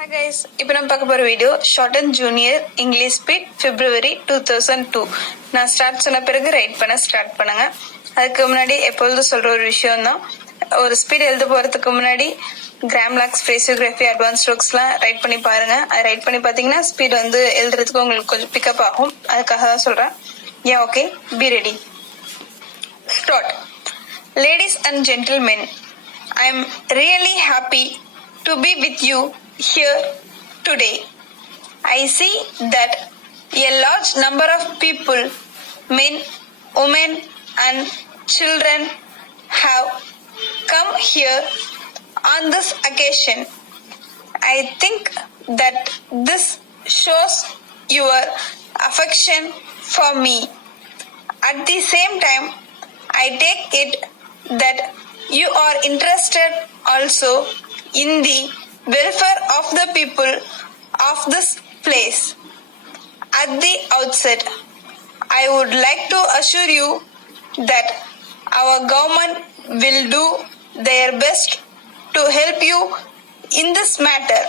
Hi guys, இப்போ நம்ம பார்க்க போற video short and junior English speed February 2002. நான் ஸ்டார்ட் சொன்ன பிறகு ரைட் பண்ண ஸ்டார்ட் பண்ணுங்க. அதுக்கு முன்னாடி எப்பொழுதும் சொல்ற ஒரு விஷயம் தான், ஒரு ஸ்பீட் எழுத போறதுக்கு முன்னாடி கிராம்லாக்ஸ், ஃப்ரேசியோகிராஃபி, அட்வான்ஸ் ஸ்ட்ரோக்ஸ்லாம் ரைட் பண்ணி பாருங்க. அது ரைட் பண்ணி பாத்தீங்கன்னா ஸ்பீட் வந்து எழுதுறதுக்கு உங்களுக்கு கொஞ்சம் பிக்கப் ஆகும். அதுக்காக தான் சொல்றேன். Okay, be ready. Start. Ladies and gentlemen, I am really happy to be with you here today. I see that a large number of people, men, women and children have come here on this occasion. I think that this shows your affection for me. At the same time, I take it that you are interested also in the welfare of the people of this place. At the outset, I would like to assure you that our government will do their best to help you in this matter.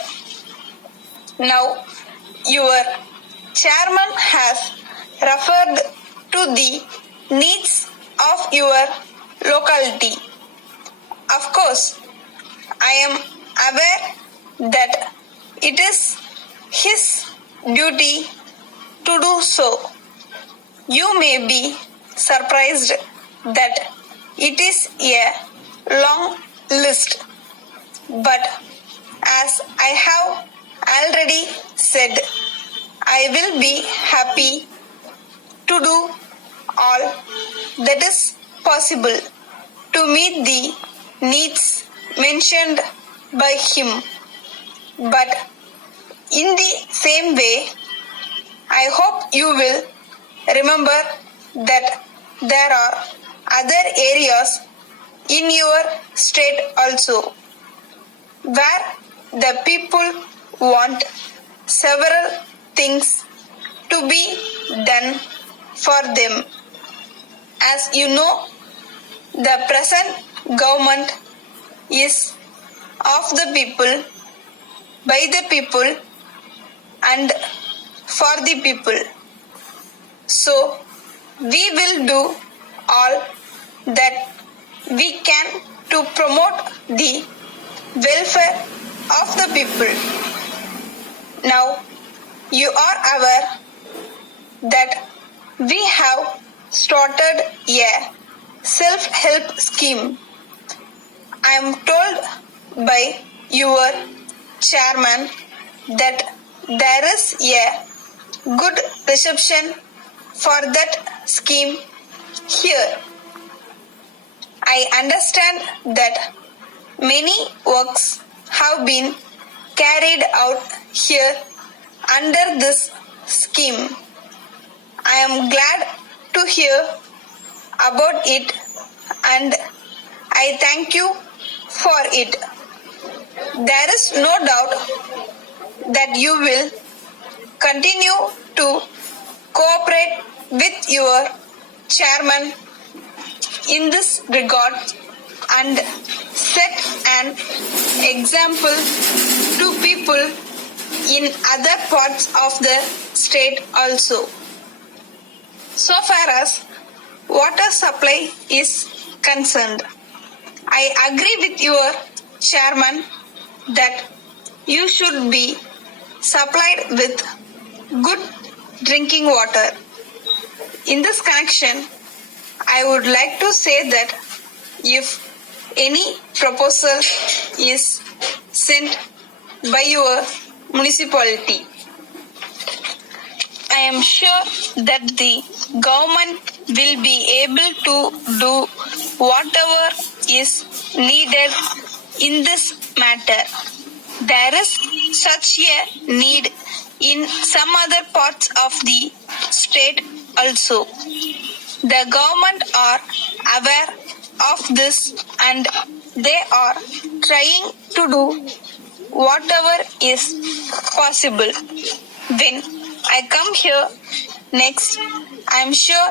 Now, your chairman has referred to the needs of your locality. Of course, I am aware that it is his duty to do so. You may be surprised that it is a long list, but as I have already said, I will be happy to do all that is possible to meet the needs mentioned by him. But in the same way, I hope you will remember that there are other areas in your state also where the people want several things to be done for them. As you know, the present government is of the people, by the people and for the people. So, we will do all that we can to promote the welfare of the people. Now, you are aware that we have started a self-help scheme. I am told by your chairman that there is a good reception for that scheme here. I understand that many works have been carried out here under this scheme. I am glad to hear about it and I thank you for it. There is no doubt that you will continue to cooperate with your chairman in this regard and set an example to people in other parts of the state also. So far as water supply is concerned, I agree with your chairman that you should be supplied with good drinking water. In this connection, I would like to say that if any proposal is sent by your municipality, I am sure that the government will be able to do whatever is needed in this matter. There is such a need in some other parts of the state also. The government are aware of this and they are trying to do whatever is possible. When I come here next, I am sure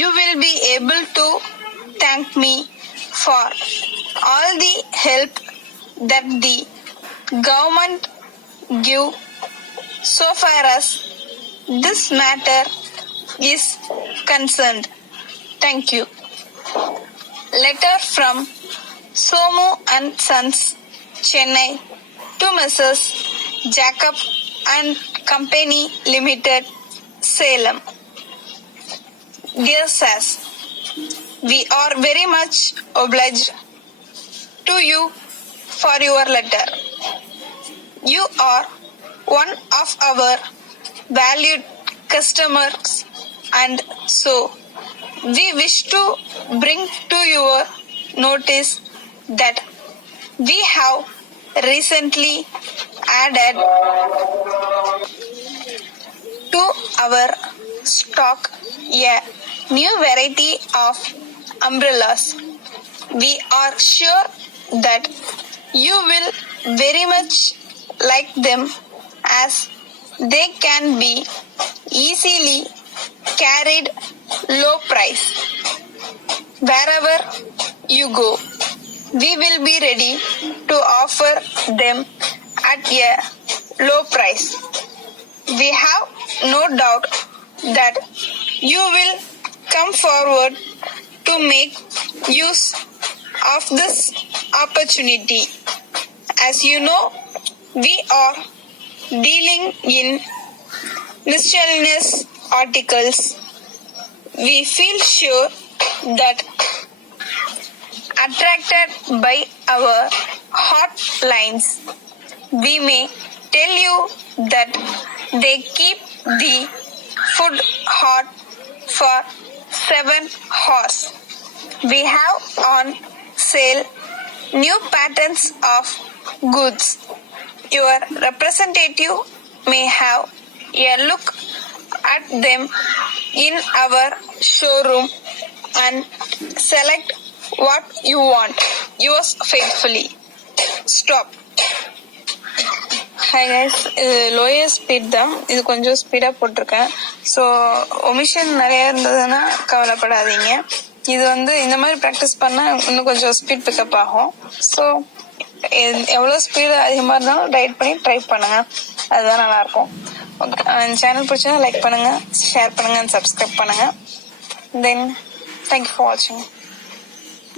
you will be able to thank me for all the help that the government give so far as this matter is concerned. Thank you. Letter from Somu and Sons, Chennai, to Mrs. Jacob and Company Limited, Salem. Dear Sass, we are very much obliged to you for your letter. You are one of our valued customers, and so we wish to bring to your notice that we have recently added to our stock a new variety of umbrellas. We are sure that you will very much like them, as they can be easily carried low price. Wherever you go, we will be ready to offer them at a low price. We have no doubt that you will come forward to make use of this opportunity. As you know, we are dealing in miscellaneous articles. We feel sure that attracted by our hot lines, we may tell you that they keep the food hot for 7 hours. We have on sale new patterns of goods. Your representative may have a look at them in our showroom and select what you want. Yours faithfully. Stop. Hi guys, இது lower speed தான். இது கொஞ்சம் ஸ்பீடாக போட்டிருக்கேன். So omission நிறைய இருந்ததுன்னா கவலைப்படாதீங்க. இது இந்த மாதிரி ப்ராக்டிஸ் பண்ணால் இன்னும் கொஞ்சம் ஸ்பீட் பிக்கப் ஆகும். ஸோ எவ்வளோ ஸ்பீடு அதிகமாக இருந்தாலும் ரைட் பண்ணி ட்ரை பண்ணுங்க, அதுதான் நல்லாயிருக்கும். ஓகே, இந்த சேனல் பிடிச்சா லைக் பண்ணுங்க, ஷேர் பண்ணுங்க, சப்ஸ்கிரைப் பண்ணுங்க. தென் தேங்க்யூ ஃபார் வாட்சிங்.